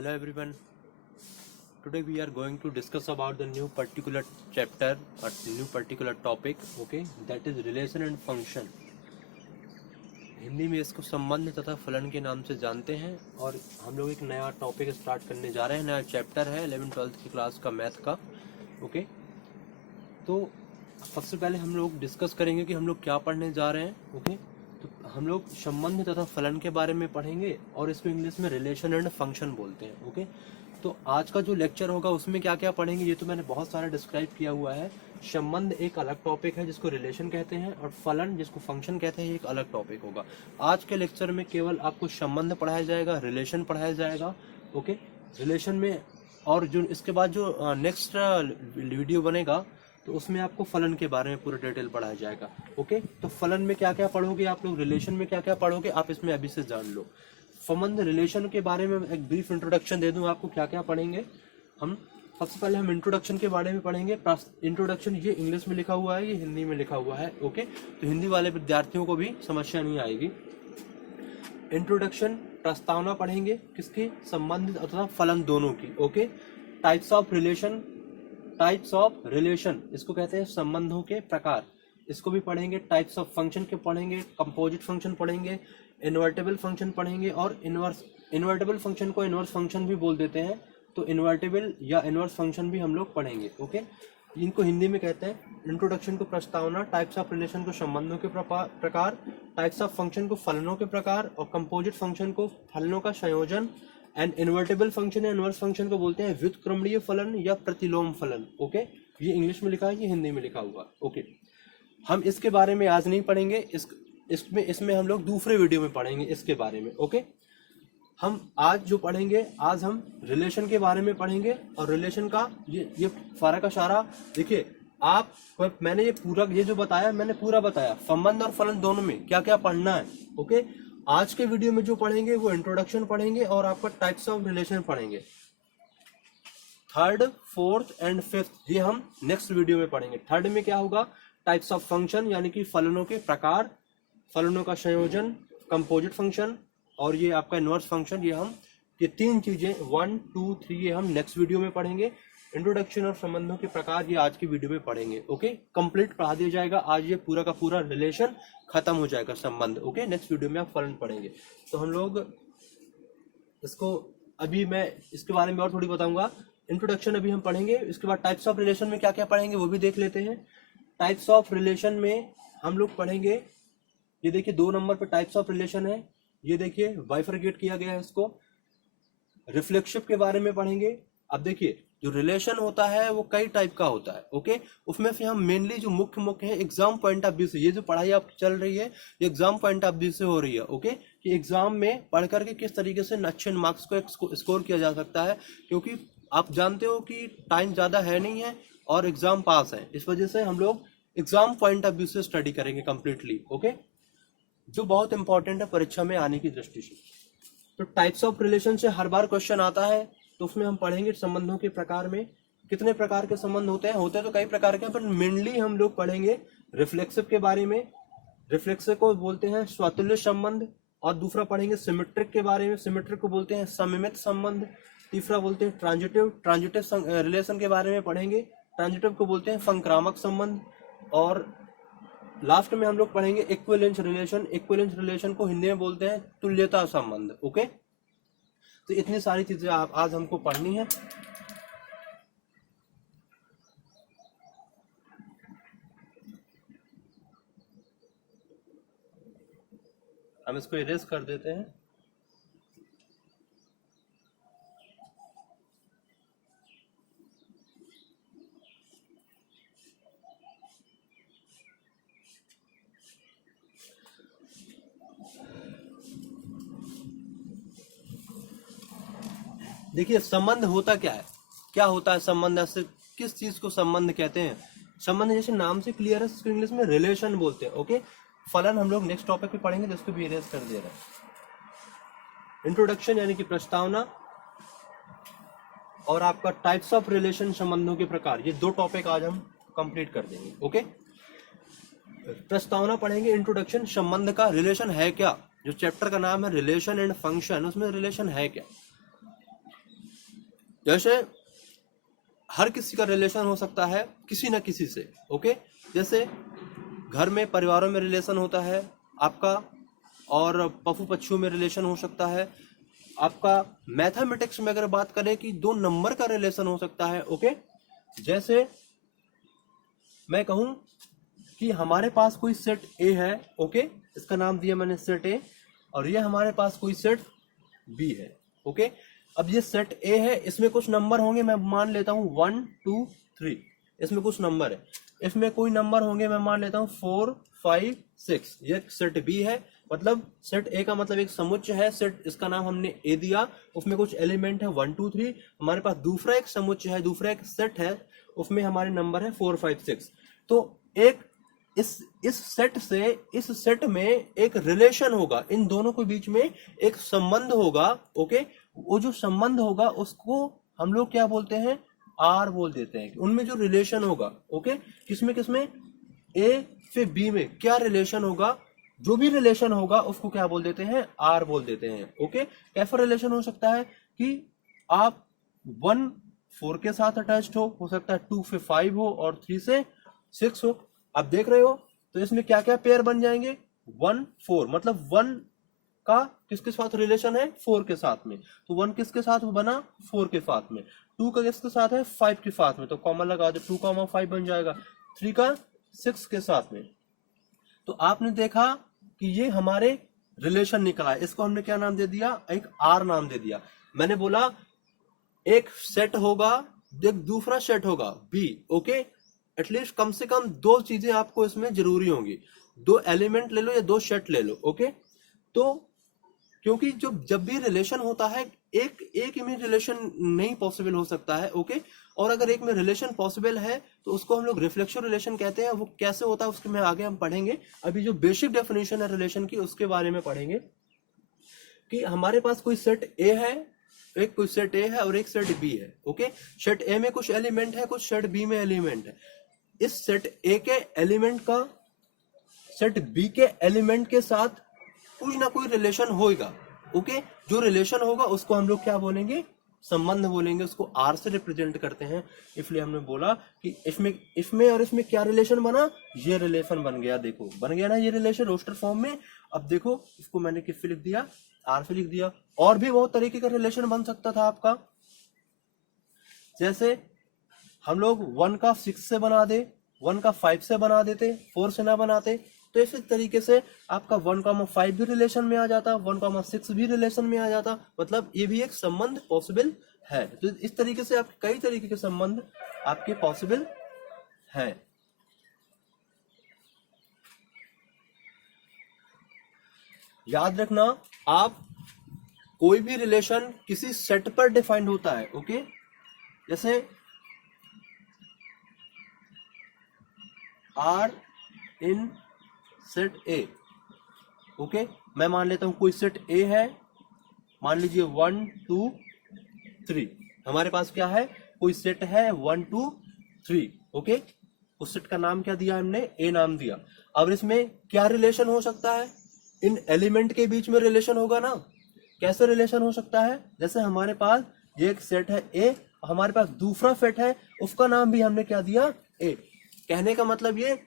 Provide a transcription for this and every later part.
Hello everyone. Today we are going to discuss about the new particular chapter or new particular topic, okay? That is relation and function. Hindi में इसको संबंध तथा फलन के नाम से जानते हैं और हम लोग एक नया टॉपिक स्टार्ट करने जा रहे हैं। नया चैप्टर है 11th-12th की क्लास का मैथ का, ओके? तो सबसे पहले हम लोग डिस्कस करेंगे कि हम लोग क्या पढ़ने जा रहे हैं, ओके? तो हम लोग संबंध तथा फलन के बारे में पढ़ेंगे और इसको इंग्लिश में रिलेशन एंड फंक्शन बोलते हैं, ओके? तो आज का जो लेक्चर होगा उसमें क्या क्या पढ़ेंगे ये तो मैंने बहुत सारा डिस्क्राइब किया हुआ है। संबंध एक अलग टॉपिक है जिसको रिलेशन कहते हैं और फलन जिसको फंक्शन कहते हैं एक अलग टॉपिक होगा। आज के लेक्चर में केवल आपको संबंध पढ़ाया जाएगा, रिलेशन पढ़ाया जाएगा, ओके? रिलेशन में और जो इसके बाद जो नेक्स्ट वीडियो बनेगा तो उसमें आपको फलन के बारे में पूरा डिटेल पढ़ाया जाएगा, ओके? तो फलन में क्या क्या पढ़ोगे आप लोग, रिलेशन में क्या क्या पढ़ोगे आप इसमें अभी से जान लो। संबंध रिलेशन के बारे में एक ब्रीफ इंट्रोडक्शन दे दूं आपको क्या क्या पढ़ेंगे हम। सबसे पहले हम इंट्रोडक्शन के बारे में पढ़ेंगे। इंट्रोडक्शन ये इंग्लिश में लिखा हुआ है, ये हिंदी में लिखा हुआ है, ओके? तो हिंदी वाले विद्यार्थियों को भी समस्या नहीं आएगी। इंट्रोडक्शन प्रस्तावना पढ़ेंगे किसकी, संबंध अथवा फलन दोनों की, okay? Types of relation, types of relation इसको कहते हैं संबंधों के प्रकार, इसको भी पढ़ेंगे। टाइप्स ऑफ फंक्शन के पढ़ेंगे, कंपोजिट फंक्शन पढ़ेंगे, इन्वर्टेबल फंक्शन पढ़ेंगे और इन्वर्टेबल फंक्शन को इन्वर्स फंक्शन भी बोल देते हैं, तो इन्वर्टेबल या इन्वर्स फंक्शन भी हम लोग पढ़ेंगे, ओके? इनको हिंदी में कहते हैं इंट्रोडक्शन को प्रस्तावना, टाइप्स ऑफ रिलेशन को संबंधों के प्रकार, टाइप्स ऑफ फंक्शन को फलनों के प्रकार और कंपोजिट फंक्शन को फलनों का संयोजन। एंड इन्वर्टेबल फंक्शन या इन्वर्स फंक्शन को बोलते हैं व्युत्क्रमणीय फलन या प्रतिलोम फलन, ओके? ये इंग्लिश में लिखा है, ये हिंदी में लिखा हुआ, ओके? हम इसके बारे में आज नहीं पढ़ेंगे, इसमें हम लोग दूसरे वीडियो में पढ़ेंगे इसके बारे में, ओके? हम आज जो पढ़ेंगे, आज हम रिलेशन के बारे में पढ़ेंगे और रिलेशन का ये सारा का सारा देखिए आप, मैंने ये जो बताया मैंने पूरा बताया, संबंध और फलन दोनों में क्या क्या पढ़ना है, ओके? आज के वीडियो में जो पढ़ेंगे वो इंट्रोडक्शन पढ़ेंगे और आपका टाइप्स ऑफ रिलेशन पढ़ेंगे। थर्ड, फोर्थ एंड फिफ्थ ये हम नेक्स्ट वीडियो में पढ़ेंगे। थर्ड में क्या होगा, टाइप्स ऑफ फंक्शन यानी कि फलनों के प्रकार, फलनों का संयोजन, कंपोजिट फंक्शन और ये आपका इनवर्स फंक्शन। ये तीन चीजें 1, 2, 3 ये हम नेक्स्ट वीडियो में पढ़ेंगे। इंट्रोडक्शन और संबंधों के प्रकार ये आज की वीडियो में पढ़ेंगे, ओके? कंप्लीट पढ़ा दिया जाएगा आज, ये पूरा का पूरा रिलेशन खत्म हो जाएगा, संबंध, ओके? नेक्स्ट वीडियो में आप फलन पढ़ेंगे। तो हम लोग इसको अभी मैं इसके बारे में और थोड़ी बताऊंगा। इंट्रोडक्शन अभी हम पढ़ेंगे, इसके बाद टाइप्स ऑफ रिलेशन में क्या क्या पढ़ेंगे वो भी देख लेते हैं। टाइप्स ऑफ रिलेशन में हम लोग पढ़ेंगे, ये देखिए 2 नंबर पे टाइप्स ऑफ रिलेशन है, ये देखिए बाइफरकेट किया गया है इसको। रिफ्लेक्सिव के बारे में पढ़ेंगे। अब देखिए जो रिलेशन होता है वो कई टाइप का होता है, ओके? उसमें से हम मेनली जो मुख्य है एग्जाम पॉइंट ऑफ व्यू से, ये जो पढ़ाई आप चल रही है ये एग्जाम पॉइंट ऑफ व्यू से हो रही है, ओके? कि एग्जाम में पढ़ करके किस तरीके से अच्छे मार्क्स को स्कोर किया जा सकता है, क्योंकि आप जानते हो कि टाइम ज्यादा है नहीं है और एग्जाम पास है, इस वजह से हम लोग एग्जाम पॉइंट ऑफ व्यू से स्टडी करेंगे कंप्लीटली, ओके? जो बहुत इंपॉर्टेंट है परीक्षा में आने की दृष्टि से। तो टाइप्स ऑफ रिलेशन से हर बार क्वेश्चन आता है, तो उसमें हम पढ़ेंगे संबंधों के प्रकार में कितने प्रकार के संबंध होते हैं तो कई प्रकार के, पर मेनली हम लोग पढ़ेंगे रिफ्लेक्सिव के बारे में। रिफ्लेक्सिव को बोलते हैं स्वतुल्य संबंध और दूसरा पढ़ेंगे सिमेट्रिक के बारे में, सिमेट्रिक को बोलते हैं सममित संबंध। तीसरा बोलते हैं ट्रांजिटिव रिलेशन के बारे में पढ़ेंगे, ट्रांजिटिव को बोलते हैं संक्रामक संबंध। और लास्ट में हम लोग पढ़ेंगे इक्विवेलेंस रिलेशन। इक्विवेलेंस रिलेशन को हिंदी में बोलते हैं तुल्यता संबंध, ओके? तो इतनी सारी चीजें आज हमको पढ़नी है। हम इसको इरेज कर देते हैं। देखिए संबंध होता क्या है, क्या होता है संबंध, ऐसे किस चीज को संबंध कहते हैं? संबंध जैसे नाम से क्लियर है, इसको इंग्लिश में रिलेशन बोलते हैं, ओके? फलन हम लोग नेक्स्ट टॉपिक पे पढ़ेंगे, जिसको भी इरेज कर दे रहे हैं। इंट्रोडक्शन यानी कि प्रस्तावना और आपका टाइप्स ऑफ रिलेशन संबंधों के प्रकार, ये 2 टॉपिक आज हम कंप्लीट कर देंगे, ओके? प्रस्तावना पढ़ेंगे, इंट्रोडक्शन संबंध का, रिलेशन है क्या, जो चैप्टर का नाम है रिलेशन एंड फंक्शन, उसमें रिलेशन है क्या, जैसे हर किसी का रिलेशन हो सकता है किसी न किसी से, ओके। जैसे घर में परिवारों में रिलेशन होता है आपका, और पशु पक्षियों में रिलेशन हो सकता है आपका। मैथमेटिक्स में अगर बात करें कि दो नंबर का रिलेशन हो सकता है, ओके। जैसे मैं कहूं कि हमारे पास कोई सेट ए है, ओके, इसका नाम दिया मैंने सेट ए, और ये हमारे पास कोई सेट बी है, ओके। अब ये सेट ए है, इसमें कुछ नंबर होंगे, मैं मान लेता हूँ 1 2 3, इसमें कुछ नंबर है। इसमें कोई नंबर होंगे, मैं मान लेता हूँ 4 5 6, ये सेट बी है। मतलब सेट ए का मतलब एक समुच्चय है, सेट इसका नाम हमने ए दिया, उसमें कुछ एलिमेंट है 1 2 3। हमारे पास दूसरा एक समुच्चय है, दूसरा एक सेट है, उसमें हमारे नंबर है 4 5 6। तो एक इस सेट से इस सेट में एक रिलेशन होगा, इन दोनों के बीच में एक संबंध होगा, ओके। वो जो संबंध होगा उसको हम लोग क्या बोलते हैं, आर बोल देते हैं। उनमें जो रिलेशन होगा, ओके, किसमें किसमें, ए से बी में क्या रिलेशन होगा, जो भी रिलेशन होगा उसको क्या बोल देते हैं, आर बोल देते हैं, ओके। कैसा रिलेशन हो सकता है कि आप 1 4 के साथ अटैच्ड हो सकता है 2 से 5 हो, और 3 से 6 हो। आप देख रहे हो, तो इसमें क्या क्या पेयर बन जाएंगे, 1 4, मतलब 1 का किसके साथ रिलेशन है, 4 के साथ में, तो 1 किसके साथ बना, 4 के साथ में। 2 का किसके साथ है, 5 के साथ में, तो कॉमा लगा दो, 2 5 बन जाएगा। 3 का 6 के साथ में। तो आपने देखा कि ये हमारे रिलेशन निकला है, इसको हमने क्या नाम दे दिया, एक आर नाम दे दिया। मैंने बोला एक सेट होगा, एक दूसरा सेट होगा बी, ओके। एटलीस्ट कम से कम दो चीजें आपको इसमें जरूरी होंगी, दो एलिमेंट ले लो या दो सेट ले लो, ओके। तो क्योंकि जब भी रिलेशन होता है, एक में रिलेशन नहीं पॉसिबल हो सकता है, ओके। और अगर एक में रिलेशन पॉसिबल है तो उसको हम लोग रिफ्लेक्शन रिलेशन कहते हैं। वो कैसे होता है उसके में आगे हम पढ़ेंगे। अभी जो बेसिक डेफिनेशन है रिलेशन की उसके बारे में पढ़ेंगे कि हमारे पास कोई सेट ए है, एक कोई सेट ए है और एक सेट बी है, ओके। सेट ए में कुछ एलिमेंट है, कुछ सेट बी में एलिमेंट है। इस सेट ए के एलिमेंट का सेट बी के एलिमेंट के साथ कुछ ना कोई रिलेशन होगा, ओके। जो रिलेशन होगा उसको हम लोग क्या बोलेंगे, संबंध बोलेंगे, उसको आर से रिप्रेजेंट करते हैं। इसलिए हमने बोला कि इसमें और इसमें क्या रिलेशन बना, ये रिलेशन बन गया। देखो बन गया ना ये रिलेशन रोस्टर फॉर्म में। अब देखो इसको मैंने किससे लिख दिया, आर से लिख दिया। और भी बहुत तरीके का रिलेशन बन सकता था आपका, जैसे हम लोग 1 का 6 से बना दे, 1 का 5 से बना देते, 4 से ना बनाते। तो इसी तरीके से आपका 1,5 भी रिलेशन में आ जाता, 1,6 भी रिलेशन में आ जाता। मतलब ये भी एक संबंध पॉसिबल है। तो इस तरीके से आप कई तरीके के संबंध आपके पॉसिबल है। याद रखना, आप कोई भी रिलेशन किसी सेट पर डिफाइंड होता है, ओके। जैसे R in set A, okay. मैं मान लेता हूं कोई सेट ए है, मान लीजिए 1 2 3। हमारे पास क्या है, कोई सेट है 1 2 3, ओके। उस सेट का नाम क्या दिया हमने, ए नाम दिया। अब इसमें क्या रिलेशन हो सकता है, इन एलिमेंट के बीच में रिलेशन होगा ना। कैसे रिलेशन हो सकता है, जैसे हमारे पास ये एक सेट है ए, हमारे पास दूसरा सेट है, उसका नाम भी हमने क्या दिया, ए। कहने का मतलब ये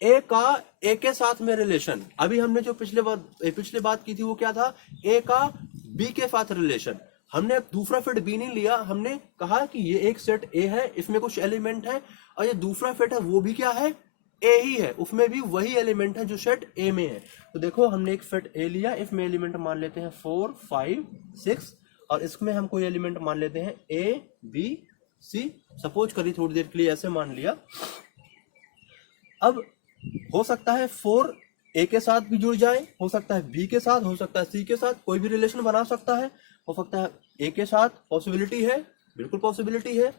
ए का ए के साथ में रिलेशन। अभी हमने जो पिछले बात की थी वो क्या था, ए का बी के साथ रिलेशन। हमने दूसरा सेट बी नहीं लिया, हमने कहा कि ये एक सेट ए है, इसमें कुछ एलिमेंट है, और ये दूसरा सेट है वो भी क्या है, ए ही है, उसमें भी वही एलिमेंट है जो सेट ए में है। तो देखो हमने एक सेट ए लिया, इसमें एलिमेंट मान लेते हैं 4 5 6, और इसमें हम कोई एलिमेंट मान लेते हैं ए बी सी। सपोज करिए थोड़ी देर के लिए ऐसे मान लिया। अब हो सकता है 4 ए के साथ भी जुड़ जाए, हो सकता है बी के साथ, हो सकता है सी के साथ, कोई भी रिलेशन बना सकता है। हो सकता है ए के साथ, पॉसिबिलिटी है, बिल्कुल पॉसिबिलिटी है।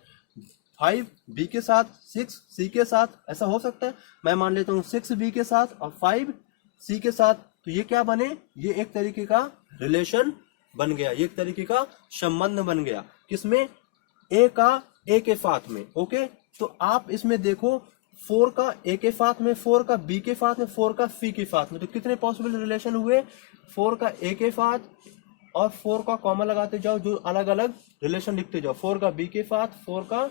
5 बी के साथ, 6 सी के साथ, ऐसा हो सकता है। मैं मान लेता हूँ 6 बी के साथ और 5 सी के साथ। तो ये क्या बने, ये एक तरीके का रिलेशन बन गया, ये एक तरीके का संबंध बन गया। किसमें, ए का ए के साथ में, ओके। तो आप इसमें देखो 4 का ए के साथ में, 4 का बी के साथ में, 4 का सी के साथ में, तो कितने पॉसिबल रिलेशन हुए, 4 का ए के साथ, और 4 का कॉमन लगाते जाओ, जो अलग अलग रिलेशन लिखते जाओ, 4 का बी के साथ, 4 का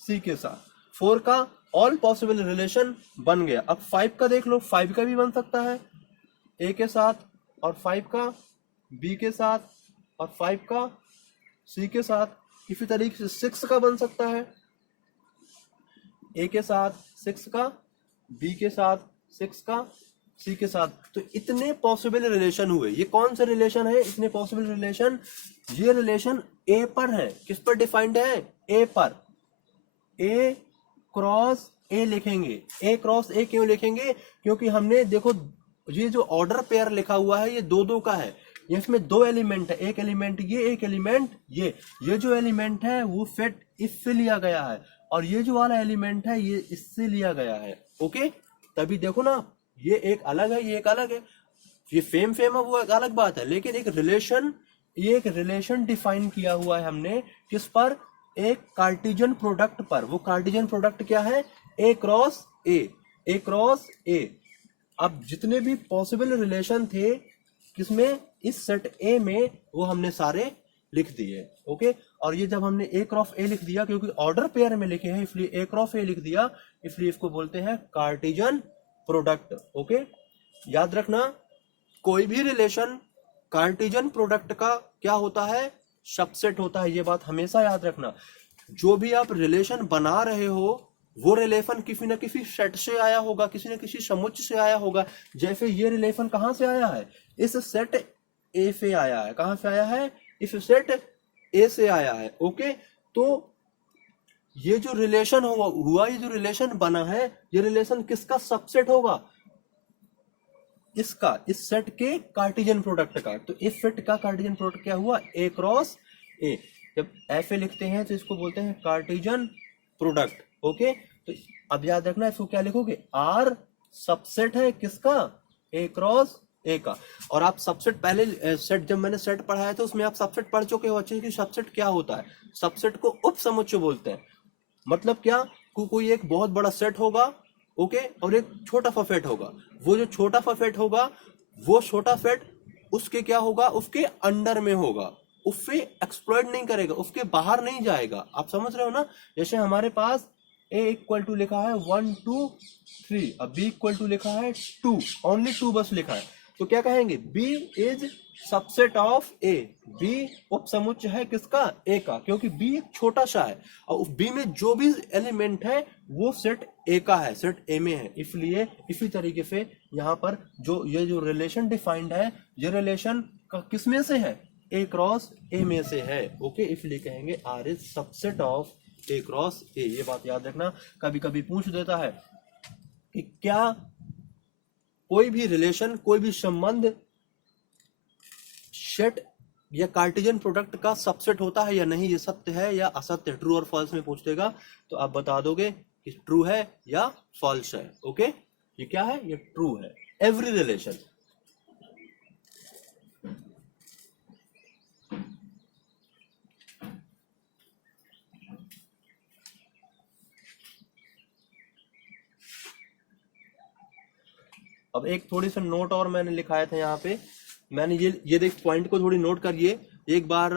सी के साथ, 4 का ऑल पॉसिबल रिलेशन बन गया। अब 5 का देख लो, 5 का भी बन सकता है ए के साथ, और 5 का बी के साथ, और 5 का सी के साथ। इसी तरीके से 6 का बन सकता है ए के साथ, 6 का बी के साथ, 6 का सी के साथ। तो इतने पॉसिबल रिलेशन हुए। ये कौन से रिलेशन है इतने पॉसिबल रिलेशन? ये रिलेशन ए पर है। किस पर डिफाइंड है? ए पर। ए क्रॉस ए लिखेंगे। ए क्रॉस ए क्यों लिखेंगे? क्योंकि हमने देखो ये जो ऑर्डर पेयर लिखा हुआ है ये दो दो का है। इसमें दो एलिमेंट है, एक एलिमेंट ये, एक एलिमेंट ये जो एलिमेंट है वो सेट इससे लिया गया है, और ये जो वाला एलिमेंट है ये इससे लिया गया है। ओके, तभी देखो ना, ये एक अलग है, ये एक अलग है। ये फेम है वो एक अलग बात है, लेकिन एक रिलेशन, ये एक रिलेशन डिफाइन किया हुआ है हमने। किस पर? एक कार्टेशियन प्रोडक्ट पर। वो कार्टेशियन प्रोडक्ट क्या है? A cross A, A cross A. अब जितने भी पॉसिबल रिलेशन थे किसमें? इस सेट ए में, वो हमने सारे लिख दिए। ओके, और ये जब हमने ए क्रॉस ए लिख दिया, क्योंकि ऑर्डर पेयर में लिखे हैं इसलिए ए क्रॉस ए लिख दिया, इसलिए इसको बोलते हैं कार्टेशियन प्रोडक्ट। ओके, याद रखना, कोई भी रिलेशन कार्टेशियन प्रोडक्ट का क्या होता है? सबसेट होता है। ये बात हमेशा याद रखना। जो भी आप रिलेशन बना रहे हो वो रिलेशन किसी न किसी सेट से आया होगा, किसी न किसी समुच्चय से आया होगा। जैसे ये रिलेशन कहां से आया है? इस सेट ए से आया है। कहां से आया है? इस सेट ए से आया है। ओके, तो ये जो रिलेशन हुआ, ये जो रिलेशन बना है, ये रिलेशन किसका सबसेट होगा? इसका, इस सेट के कार्टेशियन प्रोडक्ट का। तो इस सेट का कार्टेशियन प्रोडक्ट क्या हुआ? ए क्रॉस ए। जब ऐसे लिखते हैं तो इसको बोलते हैं कार्टेशियन प्रोडक्ट। ओके, तो अब याद रखना, इसको क्या लिखोगे? आर सबसेट है किसका? ए क्रॉस ए का। और आप सबसेट पहले सेट, जब मैंने सेट पढ़ाया था उसमें आप सबसेट पढ़ चुके हो अच्छे कि सबसेट क्या होता है। सबसेट को उप समुच्चय बोलते हैं। मतलब क्या? कोई एक बहुत बड़ा सेट होगा, ओके, और एक छोटा सा सेट होगा। वो जो छोटा सा सेट होगा, वो छोटा सेट उसके क्या होगा? उसके अंडर में होगा, उससे एक्सप्लॉइट नहीं करेगा, उसके बाहर नहीं जाएगा। आप समझ रहे हो ना? जैसे हमारे पास a इक्वल टू लिखा है 1 2 3, अब b इक्वल टू लिखा है 2, ओनली 2 बस लिखा है, तो क्या कहेंगे? b is subset of a। b उप समुच्चय है किसका? a का, क्योंकि b एक छोटा सा है और b में जो भी एलिमेंट है वो सेट a का है, सेट a में है। इसलिए इसी तरीके से यहाँ पर जो ये जो रिलेशन डिफाइंड है, ये रिलेशन किस में से है? a क्रॉस a में से है। ओके, इसलिए कहेंगे r is subset of A cross ए। ये बात याद रखना। कभी कभी पूछ देता है कि क्या कोई भी रिलेशन, कोई भी संबंध सेट या कार्टेशियन प्रोडक्ट का सबसेट होता है या नहीं? ये सत्य है या असत्य है? ट्रू और फॉल्स में पूछ देगा तो आप बता दोगे कि ट्रू है या फॉल्स है। ओके, ये क्या है? ये ट्रू है। Every relation. अब एक थोड़ी सा नोट और मैंने लिखाया था यहाँ पे। मैंने ये देख, पॉइंट को थोड़ी नोट करिए। एक बार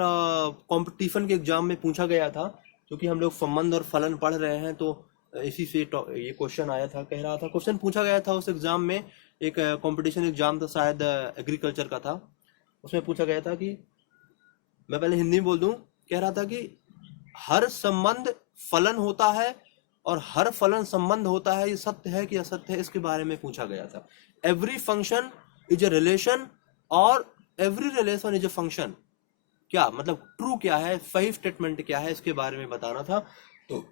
कंपटीशन के एग्जाम में पूछा गया था, क्योंकि हम लोग संबंध और फलन पढ़ रहे हैं, तो इसी से ये क्वेश्चन आया था। कह रहा था, क्वेश्चन पूछा गया था उस एग्जाम में, एक कंपटीशन एग्जाम था, शायद एग्रीकल्चर का था। उसमें पूछा गया था कि, मैं पहले हिंदी में बोल दूं, कह रहा था कि हर संबंध फलन होता है और हर फलन संबंध होता है, ये सत्य है कि असत्य है? इसके बारे में पूछा गया था। Every function is a relation और every relation is a function. क्या मतलब? ट्रू क्या है, सही स्टेटमेंट क्या है, इसके बारे में बताना था। तो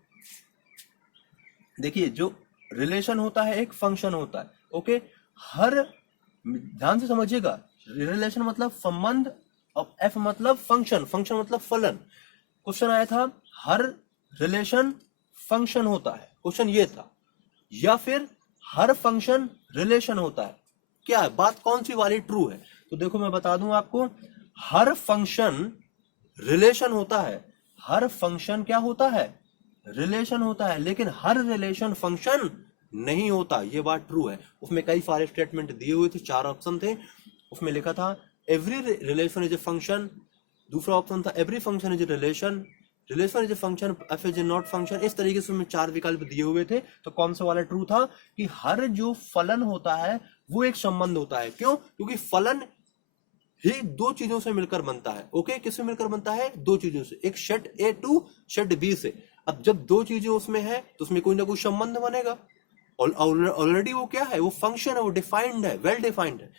देखिए, जो रिलेशन होता है एक फंक्शन होता है। ओके, हर, ध्यान से समझिएगा, रिलेशन मतलब संबंध और एफ मतलब फंक्शन, फंक्शन मतलब फलन। क्वेश्चन आया था हर रिलेशन फंक्शन होता है, क्वेश्चन ये था, या फिर हर फंक्शन रिलेशन होता है। क्या है बात, कौन सी वाली ट्रू है? तो देखो मैं बता दूं आपको, हर फंक्शन रिलेशन होता है। हर फंक्शन क्या होता है? रिलेशन होता है, लेकिन हर रिलेशन फंक्शन नहीं होता। ये बात ट्रू है। उसमें कई सारे स्टेटमेंट दिए हुए थे, 4 ऑप्शन थे। उसमें लिखा था every relation is a function, दूसरा ऑप्शन था every function is a relation, relation is a function, F is a not function. इस तरीके से उसमें 4 विकल्प दिए हुए थे। तो कौन सा वाला ट्रू था कि हर जो फलन होता है वो एक संबंध होता है। क्यों? क्योंकि फलन ही 2 चीजों से मिलकर बनता है। ओके, किससे मिलकर बनता है? 2 चीजों से, एक set A to set B से। अब जब 2 चीजें उसमें है तो उसमें कोई ना कोई संबंध बनेगा। ऑलरेडी वो क्या है? वो फंक्शन है, वो डिफाइंड है, वेल डिफाइंड है।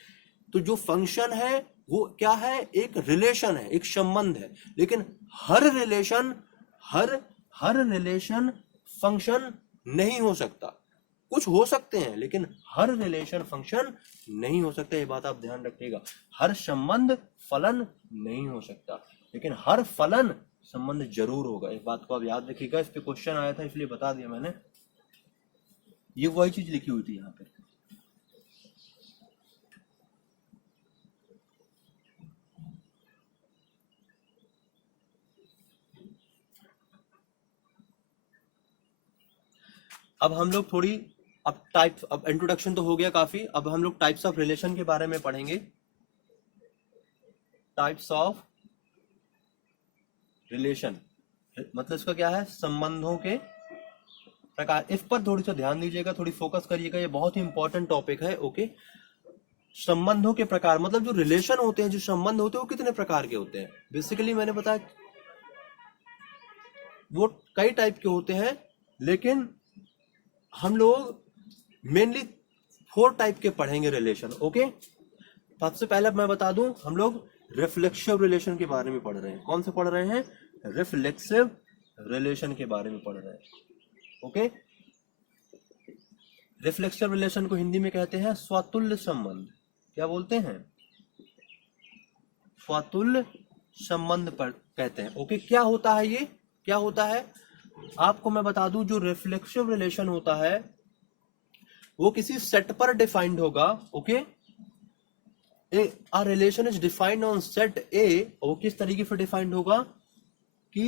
तो जो फंक्शन है वो क्या है? एक रिलेशन है, एक संबंध है। लेकिन हर रिलेशन फंक्शन नहीं हो सकता। कुछ हो सकते हैं लेकिन हर रिलेशन फंक्शन नहीं हो सकता। ये बात आप ध्यान रखिएगा। हर संबंध फलन नहीं हो सकता, लेकिन हर फलन संबंध जरूर होगा। इस बात को आप याद रखिएगा। इस पे क्वेश्चन आया था इसलिए बता दिया मैंने। ये वही चीज लिखी हुई थी यहाँ पे। अब हम लोग थोड़ी अब इंट्रोडक्शन तो हो गया काफी। अब हम लोग टाइप्स ऑफ रिलेशन के बारे में पढ़ेंगे। टाइप्स ऑफ रिलेशन मतलब इसका क्या है? संबंधों के प्रकार। इस पर थोड़ी सा ध्यान दीजिएगा, थोड़ी फोकस करिएगा। ये बहुत ही इंपॉर्टेंट टॉपिक है। ओके, संबंधों के प्रकार मतलब जो रिलेशन होते हैं, जो संबंध होते हैं, वो कितने प्रकार के होते हैं? बेसिकली मैंने बताया वो कई टाइप के होते हैं, लेकिन हम लोग मेनली 4 टाइप के पढ़ेंगे रिलेशन। ओके, सबसे पहले मैं बता दूं, हम लोग रिफ्लेक्सिव रिलेशन के बारे में पढ़ रहे हैं। कौन से पढ़ रहे हैं? रिफ्लेक्सिव रिलेशन के बारे में पढ़ रहे हैं। ओके, रिफ्लेक्सिव रिलेशन को हिंदी में कहते हैं स्वतुल्य संबंध। क्या बोलते हैं? स्वतुल्य संबंध पर कहते हैं। ओके, क्या होता है ये? क्या होता है आपको मैं बता दूं। जो रिफ्लेक्सिव रिलेशन होता है वो किसी सेट पर डिफाइंड होगा। Okay, a relation is defined on set A। वो किस तरीके से डिफाइंड होगा कि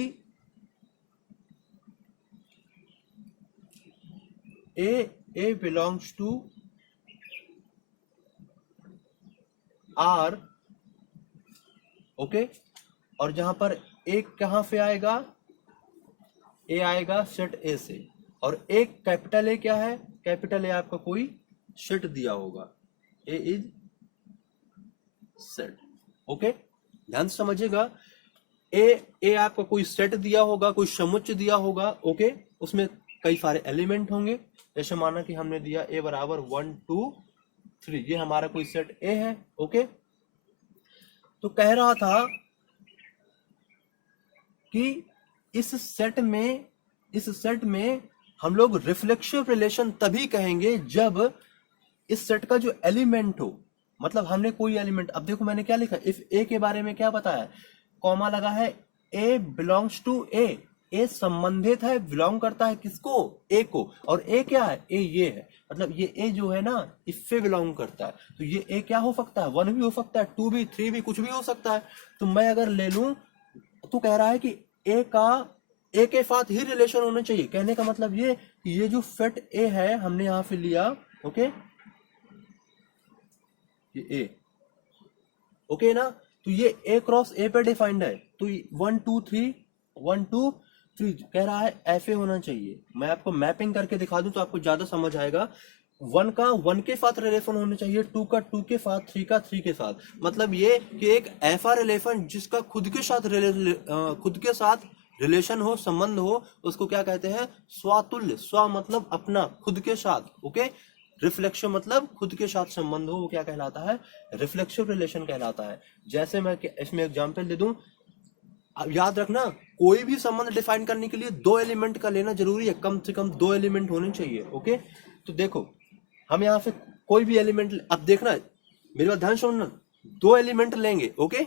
A belongs to R। Okay, और जहां पर A कहां से आएगा? A आएगा सेट A से। और एक कैपिटल A क्या है? कैपिटल A आपका कोई सेट दिया होगा। A is set. ओके, ध्यान से समझिएगा। ए आपका कोई सेट दिया होगा, कोई समुच्चय दिया होगा। ओके, उसमें कई सारे एलिमेंट होंगे। जैसे माना कि हमने दिया ए बराबर 1 2 3, ये हमारा कोई सेट ए है। ओके, तो कह रहा था कि इस सेट में हम लोग रिफ्लेक्सिव रिलेशन तभी कहेंगे जब इस सेट का जो एलिमेंट हो, मतलब हमने कोई एलिमेंट, अब देखो मैंने क्या लिखा, इफ ए के बारे में क्या बताया, कॉमा लगा है, ए बिलोंग्स टू ए संबंधित है, बिलोंग करता है किसको? ए को। और ए क्या है? ए ये है, मतलब ये ए जो है ना इससे बिलोंग करता है। तो ये ए क्या हो सकता है? 1 भी हो सकता है, 2 भी, 3 भी, कुछ भी हो सकता है। तो मैं अगर ले लूं तो कह रहा है कि ए के साथ ही रिलेशन होना चाहिए। कहने का मतलब ये कि ये जो सेट ए है हमने यहां से लिया। ओके, ये ए, ओके ना, तो ये ए क्रॉस ए पे डिफाइंड है। तो 1 2 3 कह रहा है ऐसे होना चाहिए। मैं आपको मैपिंग करके दिखा दूं तो आपको ज्यादा समझ आएगा। 1 का 1 के साथ रिलेशन होना चाहिए, 2 का 2 के साथ, 3 का 3 के साथ। मतलब ये कि एक ऐसा रिलेशन जिसका खुद के साथ रिलेशन हो, संबंध हो, उसको क्या कहते हैं? स्वतुल्य। स्व मतलब अपना, खुद के साथ। ओके, रिफ्लेक्शन मतलब खुद के साथ संबंध हो, वो क्या कहलाता है? रिफ्लेक्सिव रिलेशन कहलाता है। जैसे मैं इसमें एग्जांपल दे दूं, याद रखना कोई भी संबंध डिफाइन करने के लिए 2 एलिमेंट का लेना जरूरी है, कम से कम 2 एलिमेंट होने चाहिए। ओके, तो देखो हम यहां से कोई भी एलिमेंट, अब देखना मेरी बात ध्यान सुनना, 2 एलिमेंट लेंगे। ओके,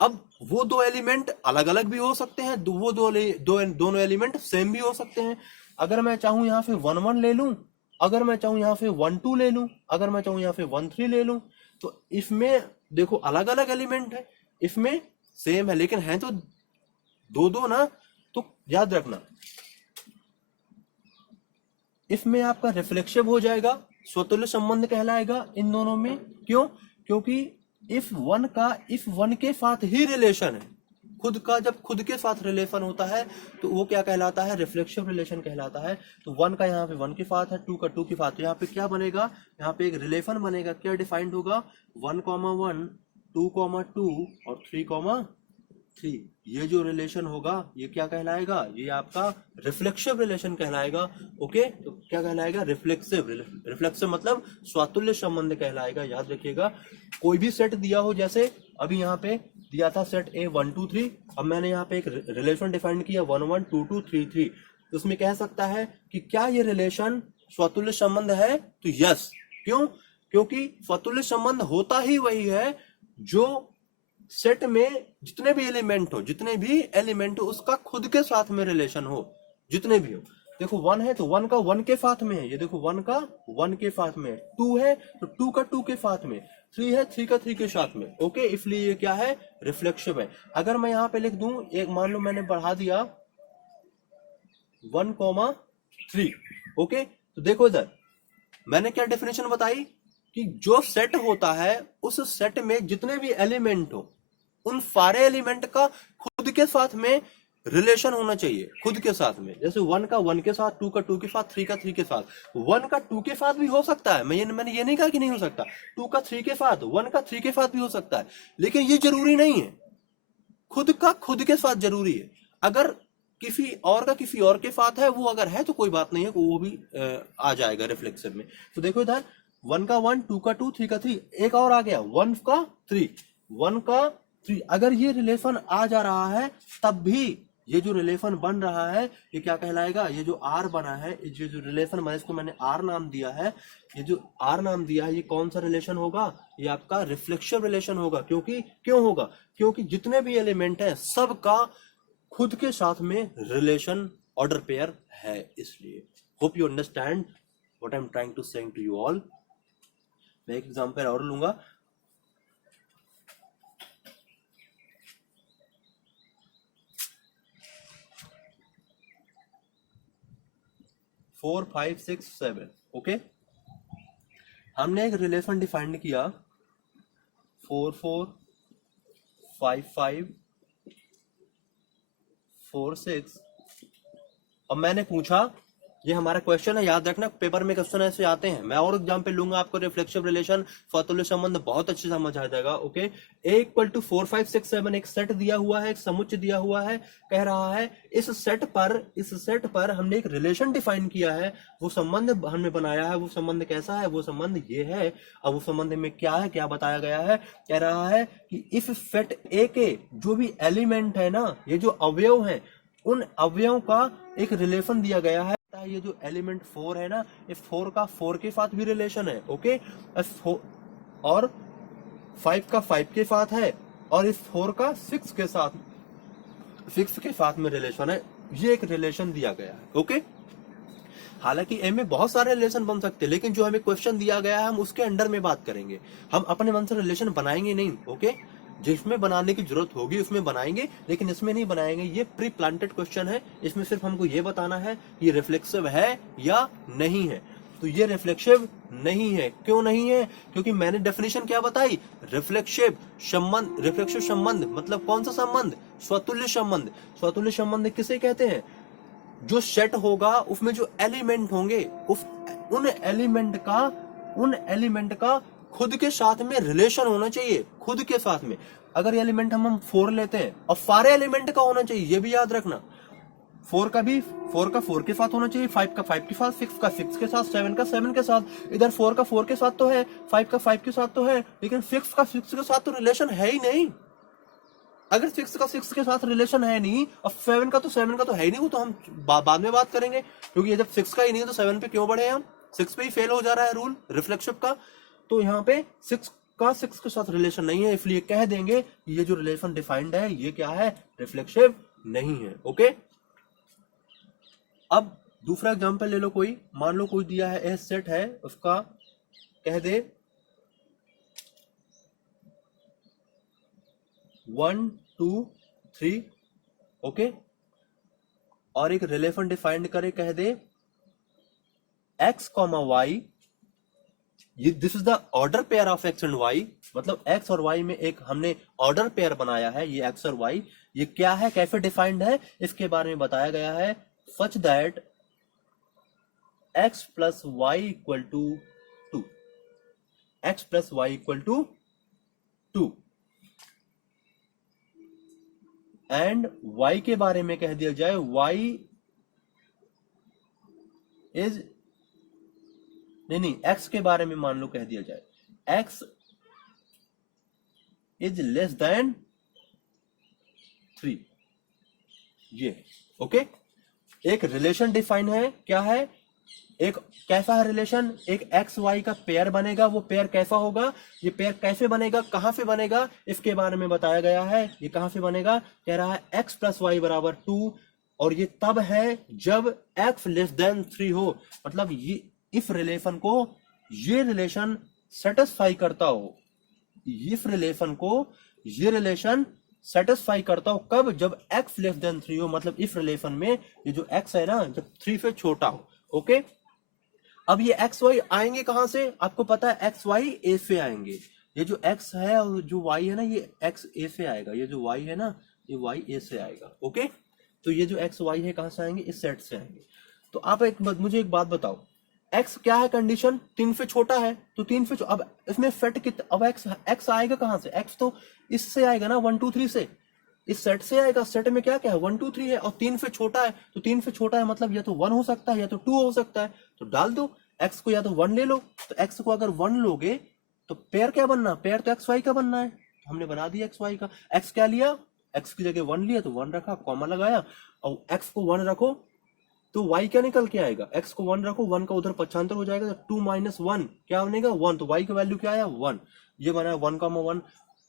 अब वो 2 एलिमेंट अलग अलग भी हो सकते हैं, वो दोनों एलिमेंट सेम भी हो सकते हैं। अगर मैं चाहूं यहां से 1 1 ले लूं, अगर मैं चाहूं यहां पे 1 2 ले लूं, अगर मैं चाहूं यहां पे 1 3 ले लूं, तो इसमें देखो अलग अलग एलिमेंट है, इसमें सेम है, लेकिन है तो दो ना। तो याद रखना इसमें आपका रिफ्लेक्सिव हो जाएगा, स्वतुल्य संबंध कहलाएगा इन दोनों में। क्यों? क्योंकि इफ वन के साथ ही रिलेशन है, खुद का जब खुद के साथ रिलेशन होता है तो वो क्या कहलाता है, रिफ्लेक्सिव रिलेशन कहलाता है। तो वन का यहाँ पे वन के साथ है, टू का टू के साथ, तो यहाँ पे क्या बनेगा, यहाँ पे एक रिलेशन बनेगा, क्या डिफाइंड होगा, 1,1, 2,2 और 3,3। ये जो रिलेशन होगा ये क्या कहलाएगा, ये आपका रिफ्लेक्सिव रिलेशन कहलाएगा। ओके, तो क्या कहलाएगा, रिफ्लेक्सिव। रिफ्लेक्सिव मतलब स्वातुल्य संबंध कहलाएगा, याद रखिएगा। कोई भी सेट दिया हो, जैसे अभी यहाँ पे दिया था सेट ए 1 2 3, अब मैंने यहाँ पे एक रिलेशन डिफाइन किया 1 1 2 2 3 3, तो उसमें कह सकता है कि क्या ये रिलेशन स्वतुल्य संबंध है, तो यस। क्यों, क्योंकि स्वतुल्य संबंध होता ही वही है जो सेट में जितने भी एलिमेंट हो उसका खुद के साथ में रिलेशन हो, जितने भी हो। देखो वन है तो वन का वन के साथ में है, ये देखो वन का वन के साथ में, टू है तो टू का टू के साथ में, थ्री है थ्री का थ्री के साथ में। ओके, इसलिए ये क्या है, रिफ्लेक्सिव है। अगर मैं यहाँ पे लिख दूं, एक मान लो मैंने बढ़ा दिया 1,3, ओके, तो देखो इधर मैंने क्या डेफिनेशन बताई कि जो सेट होता है उस सेट में जितने भी एलिमेंट हो उन सारे एलिमेंट का खुद के साथ में रिलेशन होना चाहिए, खुद के साथ में। जैसे वन का वन के साथ, टू का टू के साथ, थ्री का थ्री के साथ, वन का टू के साथ भी हो सकता है, मैंने ये नहीं कहा कि नहीं हो सकता, टू का थ्री के साथ, वन का थ्री के साथ भी हो सकता है, लेकिन ये जरूरी नहीं है, खुद का खुद के साथ जरूरी है। अगर किसी और के साथ है, वो अगर है तो कोई बात नहीं है, वो भी आ जाएगा रिफ्लेक्सिव में। तो देखो इधर वन का वन, टू का टू, थ्री का थ्री, एक और आ गया वन का थ्री, वन का थ्री। अगर ये रिलेशन आ जा रहा है तब भी ये जो रिलेशन बन रहा है ये क्या कहलाएगा, ये जो आर बना है, ये जो रिलेशन बना, इसको मैंने आर नाम दिया है, ये जो आर नाम दिया है ये कौन सा रिलेशन होगा, ये आपका रिफ्लेक्सिव रिलेशन होगा। क्यों होगा, क्योंकि जितने भी एलिमेंट है सबका खुद के साथ में रिलेशन ऑर्डर पेयर है, इसलिए। Hope you understand what I am trying to saying to you all. मैं एक एग्जांपल और लूंगा। Four five six seven, okay, हमने एक रिलेशन डिफाइंड किया 4 4 5 5 4 6। अब मैंने पूछा, ये हमारा क्वेश्चन है, याद रखना पेपर में क्वेश्चन ऐसे आते हैं। मैं और एग्जाम्पल लूंगा, आपको रिफ्लेक्सिव रिलेशन, स्वतुल्य संबंध बहुत अच्छे समझ आ जाएगा। ओके, ए इक्वल टू 4 5 6 7 एक सेट दिया हुआ है, एक समुच्चय दिया हुआ है, कह रहा है इस सेट पर हमने एक रिलेशन डिफाइन किया है, वो संबंध हमने बनाया है, वो संबंध कैसा है, वो संबंध ये है। अब वो संबंध में क्या है, क्या बताया गया है, कह रहा है कि इस सेट ए के जो भी एलिमेंट है ना, ये जो अवयव है, उन अवयवों का एक रिलेशन दिया गया है। ये जो एलिमेंट 4 है ना, ये 4 का 4 के साथ भी रिलेशन है, ओके, और 5 का 5 के साथ है, और इस 4 का 6 के साथ में रिलेशन है। ये एक रिलेशन दिया गया है, ओके। हालांकि ए में बहुत सारे रिलेशन बन सकते हैं, लेकिन जो हमें क्वेश्चन दिया गया है हम उसके अंडर में बात करेंगे, हम अपने मन से रिलेशन बनाएंगे नहीं, ओके। जिसमें बनाने की जरूरत होगी उसमें बनाएंगे, लेकिन इसमें नहीं बनाएंगे। ये प्री प्लांटेड क्वेश्चन है, इसमें सिर्फ हमको ये बताना है ये रिफ्लेक्सिव है या नहीं है। तो ये रिफ्लेक्सिव नहीं है। क्यों नहीं है, क्योंकि मैंने डेफिनेशन क्या बताई, रिफ्लेक्सिव संबंध मतलब कौन सा संबंध, स्वतुल्य संबंध। स्वतुल्य संबंध किसे कहते हैं, जो सेट होगा उसमें जो एलिमेंट होंगे उन एलिमेंट का खुद के साथ में रिलेशन होना चाहिए, खुद के साथ में। अगर एलिमेंट हम 4 लेते हैं और सारे एलिमेंट का होना चाहिए, ये भी याद रखना। 4 का 4 के साथ होना चाहिए, 5 का 5 के साथ, 6 का 6 के साथ, 7 का 7 के साथ। इधर 4 का 4 के साथ तो है, 5 का 5 के साथ तो है, लेकिन 6 का 6 के साथ तो रिलेशन है ही नहीं। अगर 6 का 6 के साथ रिलेशन है नहीं और 7 का तो है ही नहीं, वो तो हम बाद में बात करेंगे, क्योंकि ये जब 6 का ही नहीं है तो 7 पे क्यों बढ़े हम, 6 पे ही फेल हो जा रहा है रूल रिफ्लेक्सिव का। तो यहाँ पे 6 का 6 के साथ रिलेशन नहीं है, इसलिए कह देंगे ये जो रिलेशन डिफाइंड है ये क्या है, रिफ्लेक्सिव नहीं है, ओके। अब दूसरा एग्जांपल ले लो, कोई मान लो कोई दिया है ए सेट है, उसका कह दे 1 2 3, ओके, और एक रिलेशन डिफाइंड करे, कह दे x, y ये this is the order pair of x and y, मतलब एक्स और वाई में एक हमने ऑर्डर पेयर बनाया है, ये एक्स और वाई। ये क्या है, कैसे डिफाइंड है, इसके बारे में बताया गया है। Such that x plus y equal to 2, x plus y equal to 2 and y के बारे में कह दिया जाए y इज नहीं x के बारे में मान लो कह दिया जाए x इज लेस देन 3, ये ओके। एक रिलेशन डिफाइन है, क्या है, एक कैसा है रिलेशन, एक एक्स वाई का पेयर बनेगा, वो पेयर कैसा होगा, ये पेयर कैसे बनेगा, कहां से बनेगा, इसके बारे में बताया गया है। ये कहां से बनेगा, कह रहा है एक्स प्लस वाई बराबर 2, और ये तब है जब एक्स लेस देन 3 हो, मतलब ये इस रिलेशन को ये रिलेशन सेटिस्फाई करता हो, इस रिलेशन को ये रिलेशन सेटिस्फाई करता हो, कब, जब एक्स लेस देन 3 हो, मतलब इस रिलेशन में ये जो एक्स है ना, जब 3 से छोटा हो, ओके। अब ये एक्स वाई आएंगे कहां से, आपको पता है एक्स वाई ए से आएंगे। ये जो एक्स है और जो वाई है ना, ये एक्स ए से आएगा, ये जो वाई है ना, ये वाई ए से आएगा, ओके। तो ये जो एक्स वाई है कहां से आएंगे, इस सेट से आएंगे। तो आप मुझे एक बात बताओ, एक्स क्या है कंडीशन, 3 से छोटा है, तो 3 से अब इसमें सेट कितना, अब एक्स आएगा कहां से, एक्स तो इससे आएगा ना, 1 2 3 से, इस सेट से आएगा। सेट में क्या क्या है, 1 2 3 है, और 3 से छोटा है, तो 3 से छोटा है मतलब या तो 1 हो सकता है या तो 2 हो सकता है, तो डाल दो x को, या तो 1 ले लो। तो x को अगर 1 लोगे तो पेयर क्या बनना, पेयर तो एक्स वाई का बनना है, तो हमने बना दिया एक्स वाई का। x क्या लिया, x की जगह 1 लिया तो 1 रखा, कॉमा लगाया, और x को 1 रखो तो y क्या निकल के आएगा, x को 1 रखो, 1 का उधर पक्षांतर हो जाएगा, तो 2 माइनस 1 क्या बनेगा, 1, तो y का वैल्यू क्या आया, 1। ये बना 1,1।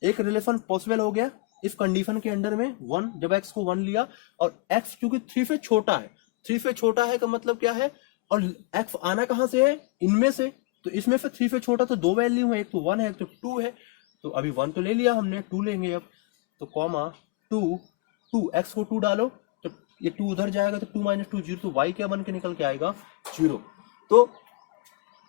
एक रिलेशन पॉसिबल हो गया इस कंडीशन के अंडर में, 1, जब x को 1 लिया, और x क्योंकि 3 से छोटा है, 3 से छोटा है का मतलब क्या है, और x आना कहां से है, इनमें से, तो इसमें से 3 से छोटा तो 2 वैल्यू है, एक तो 1 है एक तो 2 है, तो अभी 1 तो ले लिया हमने, 2 लेंगे अब, तो कॉमा 2, x को 2 डालो, तो ये 2 उधर जाएगा, तो 2 माइनस 2 0, तो y क्या बन के निकल के आएगा, 0। तो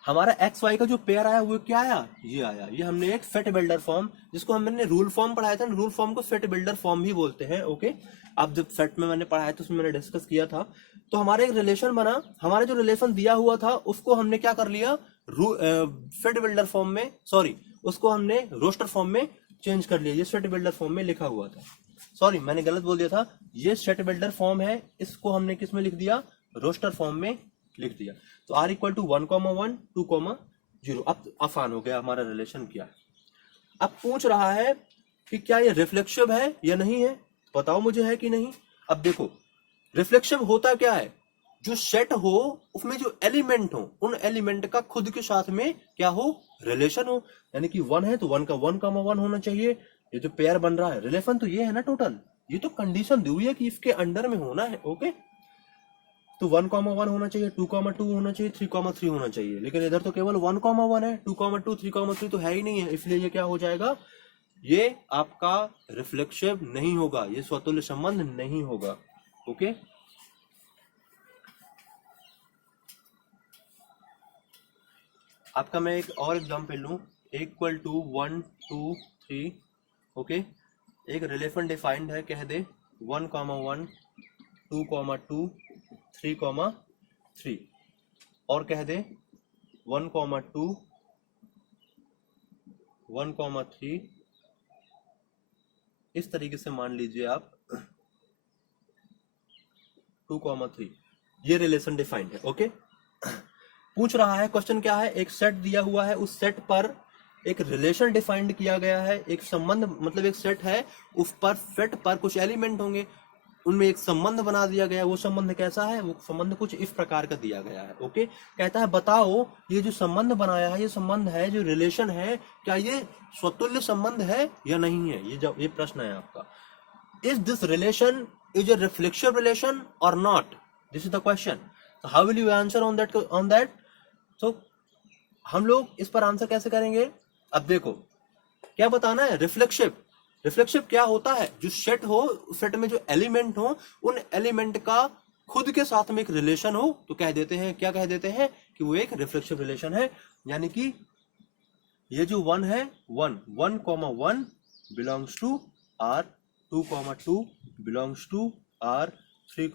हमारा एक्स वाई का जो पेयर आया वो क्या आया, ये आया। ये हमने एक सेट बिल्डर फॉर्म, जिसको हमने रूल फॉर्म पढ़ाया था, रूल फॉर्म को सेट बिल्डर फॉर्म भी बोलते हैं, ओके। अब जब सेट में मैंने पढ़ाया तो उसमें मैंने डिस्कस किया था। तो हमारा एक रिलेशन बना, हमारा जो रिलेशन दिया हुआ था उसको हमने क्या कर लिया, सेट बिल्डर फॉर्म में, सॉरी उसको हमने रोस्टर फॉर्म में चेंज कर लिया। ये सेट बिल्डर फॉर्म में लिखा हुआ था, सॉरी मैंने गलत बोल दिया था, ये सेट बिल्डर फॉर्म है, इसको हमने किस में लिख दिया, रोस्टर फॉर्म में लिख दिया। तो r इक्वल टू 1,1 2,0। अब आसान हो गया हमारा रिलेशन क्या है। अब पूछ रहा है कि क्या ये रिफ्लेक्सिव है या नहीं है, बताओ मुझे है कि नहीं। अब देखो रिफ्लेक्सिव होता क्या है, जो सेट हो उसमें जो एलिमेंट हो, उन एलिमेंट का खुद के साथ में क्या हो, रिलेशन हो। यानी कि 1 है तो 1 का 1,1 होना चाहिए। ये जो पेयर बन रहा है, रिलेशन तो ये है ना टोटल, ये तो कंडीशन दी हुई है कि इसके अंडर में होना है, ओके। तो 1,1 होना चाहिए, 2,2 होना चाहिए, 3,3 होना चाहिए, लेकिन इधर तो केवल 1,1 है, 2,2 3,3 तो है ही नहीं है, इसलिए ये क्या हो जाएगा, ये आपका रिफ्लेक्सिव नहीं होगा, ये स्वतुल्य संबंध नहीं होगा, ओके। आपका मैं एक और एग्जाम्पल लूं, इक्वल टू 1 2 3, ओके। एक रिलेशन डिफाइंड है, कह दे 1,1 2,2 3,3, और कह दे 1,2 1,3, इस तरीके से मान लीजिए आप 2,3, ये रिलेशन डिफाइंड है, ओके। पूछ रहा है, क्वेश्चन क्या है, एक सेट दिया हुआ है, उस सेट पर एक रिलेशन डिफाइंड किया गया है, एक संबंध, मतलब एक सेट है, उस पर सेट पर कुछ एलिमेंट होंगे, उनमें एक संबंध बना दिया गया। वो संबंध कैसा है, वो संबंध कुछ इस प्रकार का दिया गया है, ओके। कहता है बताओ ये जो संबंध बनाया है, ये संबंध है, जो रिलेशन है, क्या ये स्वतुल्य संबंध है या नहीं है, ये प्रश्न है आपका। Is this relation is a reflexive relation और not, this is the question. How will you answer on that. तो हम लोग इस पर आंसर कैसे करेंगे। अब देखो क्या बताना है, रिफ्लेक्सिव क्या होता है, जो सेट हो, सेट में जो एलिमेंट हो, उन एलिमेंट का खुद के साथ में एक रिलेशन हो, तो कह देते हैं, क्या कह देते हैं कि वो एक रिफ्लेक्सिव रिलेशन है। यानी कि ये जो 1 है 1 belongs to R, 2 belongs to R, 3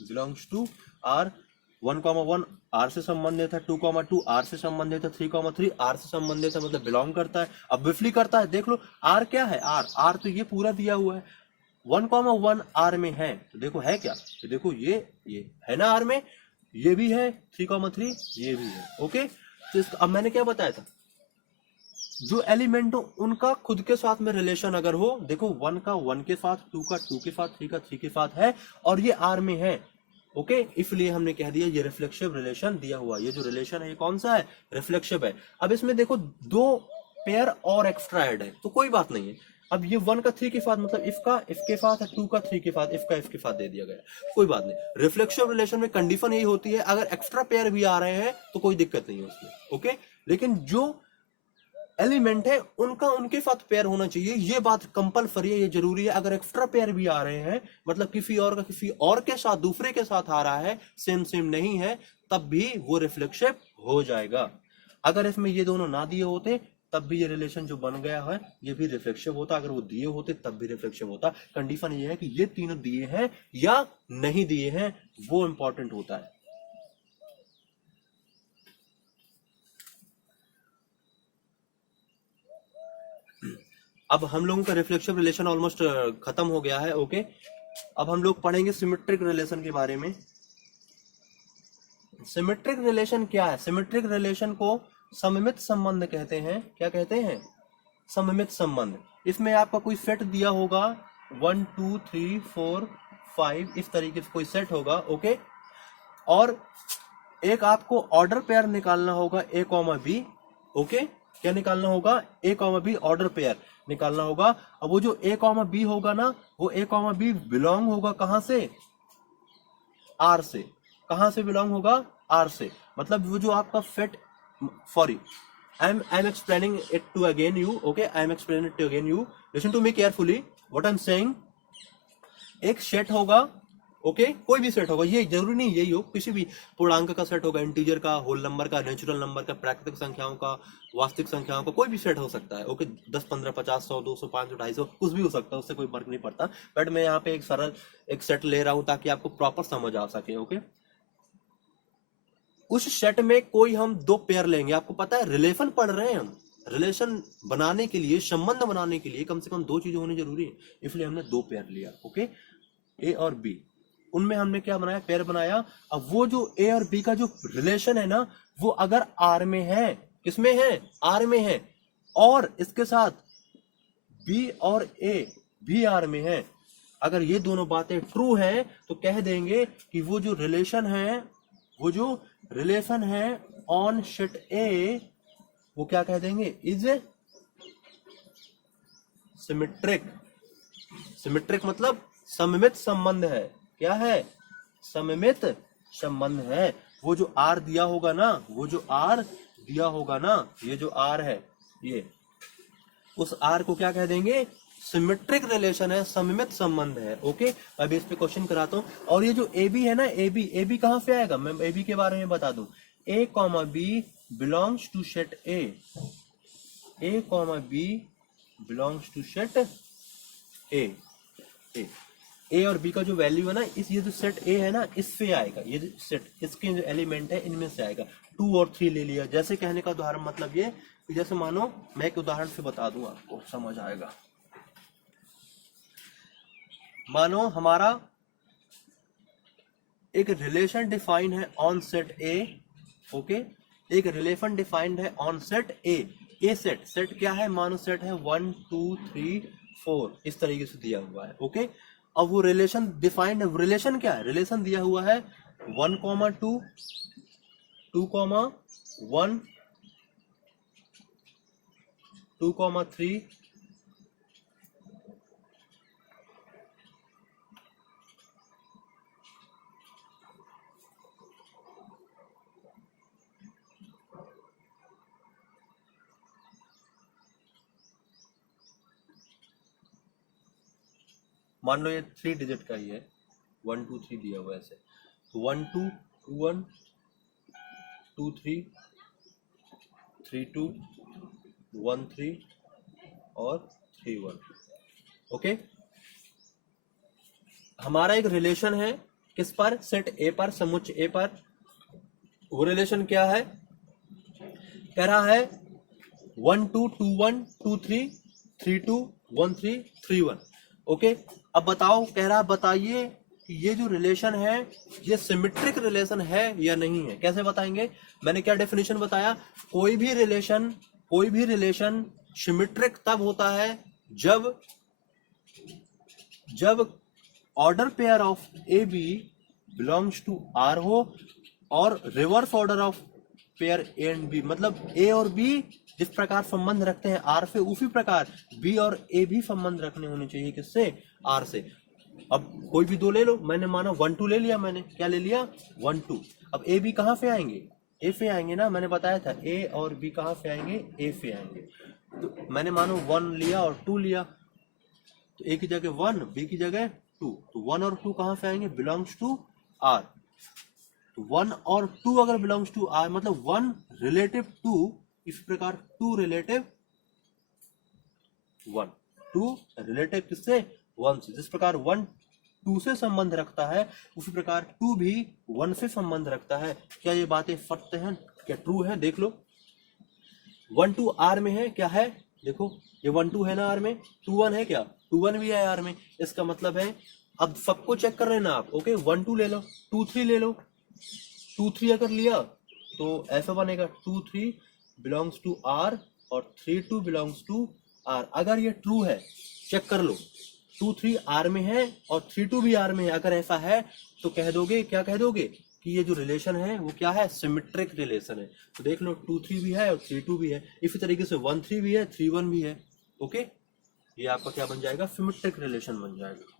belongs to R, 1 R से संबंधित है, 2 आर से संबंधित है, 3 आर से संबंधित है, मतलब बिलोंग करता है। अब बिफली करता है, देख लो आर क्या है, आर तो ये पूरा दिया हुआ है, 1 आर में है, तो देखो है क्या, तो देखो ये है ना आर में, ये भी है 3 ये भी है। ओके, तो अब मैंने क्या बताया था, जो एलिमेंट हो उनका खुद के साथ में रिलेशन अगर हो, देखो 1 का 1 के साथ, 2 का 2 के साथ, 3 का 3 के साथ है, और ये आर में है। ओके, इसलिए हमने कह दिया ये रिफ्लेक्सिव रिलेशन दिया हुआ, ये जो रिलेशन है ये कौन सा है, रिफ्लेक्सिव है। अब इसमें देखो 2 पेयर और एक्स्ट्रा ऐड है, तो कोई बात नहीं है। अब ये 1 का 3 के साथ, मतलब इसका इसके साथ है, 2 का 3 के साथ, इसका इसके साथ दे दिया गया, कोई बात नहीं। रिफ्लेक्सिव रिलेशन में कंडीशन यही होती है, अगर एक्स्ट्रा पेयर भी आ रहे हैं तो कोई दिक्कत नहीं है उसमें। ओके, लेकिन जो एलिमेंट है उनका उनके साथ पेयर होना चाहिए, ये बात कंपलसरी है, ये जरूरी है। अगर एक्स्ट्रा पेयर भी आ रहे हैं, मतलब किसी और का किसी और के साथ, दूसरे के साथ आ रहा है, सेम नहीं है, तब भी वो रिफ्लेक्सिव हो जाएगा। अगर इसमें ये दोनों ना दिए होते तब भी ये रिलेशन जो बन गया है ये भी रिफ्लेक्सिव होता, अगर वो दिए होते तब भी रिफ्लेक्सिव होता। कंडीशन ये है कि ये तीनों दिए हैं या नहीं दिए हैं, वो इंपॉर्टेंट होता है। अब हम लोगों का रिफ्लेक्सिव रिलेशन ऑलमोस्ट खत्म हो गया है। ओके, अब हम लोग पढ़ेंगे सिमेट्रिक रिलेशन के बारे में। सिमेट्रिक रिलेशन क्या है, सिमेट्रिक रिलेशन को सममित संबंध कहते हैं। क्या कहते हैं, सममित संबंध। इसमें आपका कोई सेट दिया होगा 1 2 3 4 5, इस तरीके से कोई सेट होगा। ओके, और एक आपको ऑर्डर पेयर निकालना होगा ए कॉमा बी। ओके, क्या निकालना होगा, ए कॉमा बी ऑर्डर पेयर निकालना होगा। अब वो जो ए कॉमा बी होगा ना, वो ए कॉमा बी बिलोंग होगा कहां से, आर से। कहां से बिलोंग होगा, आर से। मतलब वो जो आपका set, sorry, I am explaining it to again you. Okay, I am explaining it to again you, listen to me carefully what I am saying. एक सेट होगा, ओके, कोई भी सेट होगा, ये जरूरी नहीं यही हो, किसी भी पूर्णांक का सेट होगा, इंटीजर का, होल नंबर का, नेचुरल नंबर का, प्राकृतिक संख्याओं का, वास्तविक संख्याओं का, कोई भी सेट हो सकता है। ओके, 10 15 50 100 200 500 250 कुछ भी हो सकता है, उससे कोई फर्क नहीं पड़ता। बट मैं यहाँ पे एक सरल एक सेट ले रहा हूं ताकि आपको प्रॉपर समझ आ सके। ओके, उस सेट में कोई हम 2 पेयर लेंगे, आपको पता है रिलेशन पढ़ रहे हैं हम, रिलेशन बनाने के लिए, संबंध बनाने के लिए कम से कम 2 चीजें होनी जरूरी है, इसलिए हमने 2 पेयर लिया। ओके, ए और बी, उनमें हमने क्या बनाया, पेयर बनाया। अब वो जो ए और बी का जो रिलेशन है ना, वो अगर आर में है, किसमें है, आर में है, और इसके साथ बी और ए भी आर में है, अगर ये दोनों बातें ट्रू हैं तो कह देंगे कि वो जो रिलेशन है, वो जो रिलेशन है ऑन सेट ए, वो क्या कह देंगे, इज सिमेट्रिक। सिमेट्रिक मतलब सममित संबंध है। क्या है, सममित संबंध है। वो जो आर दिया होगा ना, वो जो आर दिया होगा ना, ये जो आर है, ये उस आर को क्या कह देंगे, सिमेट्रिक रिलेशन है, सममित संबंध है। ओके, अभी इस पे क्वेश्चन कराता हूं। और ये जो ए बी है ना, ए बी कहां से आएगा, मैं ए बी के बारे में बता दूं। A comma B belongs to set A comma B belongs to set A और बी का जो वैल्यू है ना, ये जो सेट ए है ना, इससे आएगा, ये जो सेट, इसके जो एलिमेंट है इनमें से आएगा। 2 और 3 ले लिया, जैसे कहने का उदाहरण मतलब ये कि जैसे मानो मैं एक उदाहरण से बता दूं, आपको समझ आएगा। मानो हमारा एक रिलेशन डिफाइंड है ऑन सेट ए। ओके, एक रिलेशन डिफाइंड है ऑन सेट ए सेट क्या है, मानो सेट है 1 2 3 4, इस तरीके से दिया हुआ है। ओके, अब वो रिलेशन डिफाइंड है, रिलेशन क्या है, रिलेशन दिया हुआ है 1 2 2 1 2 3 मान लो ये 3 डिजिट का ही है, 1 2 3 दिया हुआ है ऐसे, तो 1 2 2 1 2 3 3 2 1 3 और 3 1। ओके, हमारा एक रिलेशन है किस पर, सेट ए पर, समुच्चय ए पर। वो रिलेशन क्या है, कह रहा है 1 2 2 1 2 3 3 2 1 3 3 1। ओके, अब बताओ, कह रहा बताइए कि ये जो रिलेशन है ये सिमेट्रिक रिलेशन है या नहीं है। कैसे बताएंगे, मैंने क्या डेफिनेशन बताया, कोई भी रिलेशन सिमेट्रिक तब होता है जब order pair of A B belongs to R हो और reverse order of pair A and B, मतलब ए और बी जिस प्रकार संबंध रखते हैं आर से, उसी प्रकार बी और ए भी संबंध रखने होने चाहिए किससे, आर से। अब कोई भी दो ले लो, मैंने माना 1 2 ले लिया, मैंने क्या ले लिया 1 2। अब ए बी कहाँ पे आएंगे, ए पे आएंगे ना, मैंने बताया था ए और बी कहाँ पे आएंगे, ए पे आएंगे। तो मैंने मानो 1 लिया और 2 लिया, तो ए की जगह 1, बी की जगह 2, तो 1 और 2 कहाँ से आएंगे, बिलोंग्स टू आर। तो 1 और 2 अगर बिलोंग्स टू आर मतलब 1 रिलेटिव 2, इस प्रकार 2 रिलेटिव 1, 2 रिलेटिव किससे, 1 से। जिस प्रकार 1 2 से संबंध रखता है उसी प्रकार 2 भी 1 से संबंध रखता है। क्या ये बातें सत्य हैं, क्या ट्रू है, देख लो। 1 2 आर में है, क्या है, देखो ये 1 2 है ना आर में, 2 1 है क्या, 2 1 भी है आर में। इसका मतलब है, अब सबको चेक कर लेना आप। ओके, 1 2 ले लो, 2 3 ले लो, 2 3 अगर लिया तो ऐसा बनेगा 2 3 बिलोंग्स टू आर और 3 2 बिलोंग्स टू आर। अगर ये ट्रू है, चेक कर लो, 2 3 आर में है और 3 2 भी आर में है। अगर ऐसा है तो कह दोगे, क्या कह दोगे कि ये जो रिलेशन है वो क्या है, सिमेट्रिक रिलेशन है। तो देख लो 2 3 भी है और 3 2 भी है, इसी तरीके से 1 3 भी है, 3 1 भी है। ओके, ये आपका क्या बन जाएगा, सिमेट्रिक रिलेशन बन जाएगा।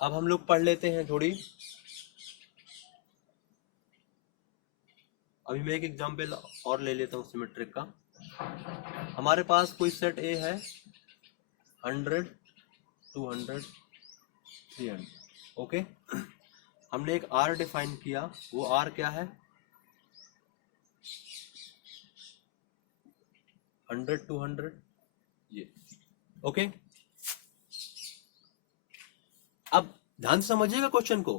अब हम लोग पढ़ लेते हैं थोड़ी। अभी मैं एक एग्जांपल और ले लेता हूँ सिमेट्रिक का। हमारे पास कोई सेट ए है 100 200 300। ओके, हमने एक आर डिफाइन किया, वो आर क्या है, 100 200 ये। ओके, अब ध्यान से समझिएगा क्वेश्चन को।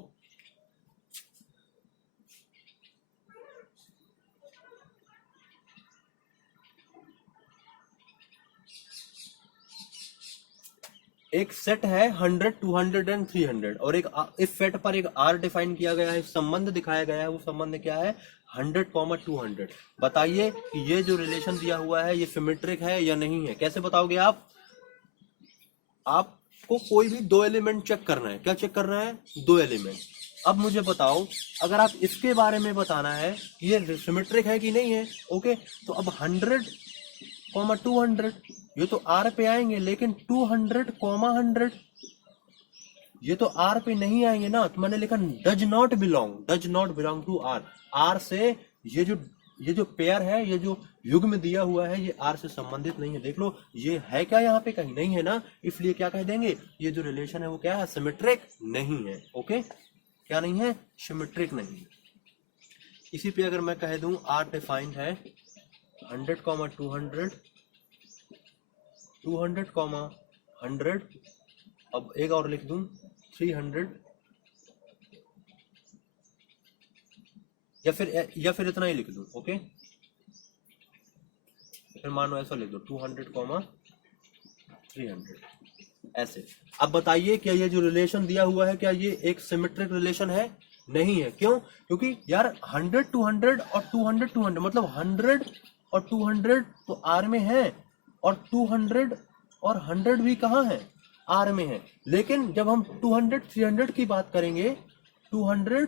एक सेट है 100 200 एंड 300 और एक इस सेट पर एक आर डिफाइन किया गया है, संबंध दिखाया गया है। वो संबंध क्या है, 100 200। बताइए कि ये जो रिलेशन दिया हुआ है ये सिमेट्रिक है या नहीं है। कैसे बताओगे आप, आपको कोई भी दो एलिमेंट चेक करना है। क्या चेक करना है, दो एलिमेंट। अब मुझे बताओ, अगर आप इसके बारे में बताना है कि ये सिमेट्रिक है कि नहीं है। ओके, तो अब 100 200 ये तो आर पे आएंगे, लेकिन 200 100 ये तो आर पे नहीं आएंगे ना। तो मैंने लिखा does not belong to R. R से ये जो पेयर है, ये जो युग्म दिया हुआ है, ये आर से संबंधित नहीं है। देख लो ये है क्या, यहाँ पे कहीं नहीं है ना, इसलिए क्या कह देंगे, ये जो रिलेशन है वो क्या है, सिमेट्रिक नहीं है। ओके, क्या नहीं है, सिमेट्रिक नहीं है। इसी पे अगर मैं कह दूं आर डिफाइंड है 100 200 200 100, अब एक और लिख दूं 300, या फिर इतना ही लिख दूं। ओके, फिर मानो ऐसा लिख दो 200 300 ऐसे। अब बताइए क्या ये जो रिलेशन दिया हुआ है क्या ये एक सिमेट्रिक रिलेशन है, नहीं है। क्यों, क्योंकि यार 100 200 और 200 200 मतलब 100 और 200 तो आर में है और 200 और 100 भी कहाँ है, आर में है। लेकिन जब हम 200 300 की बात करेंगे, 200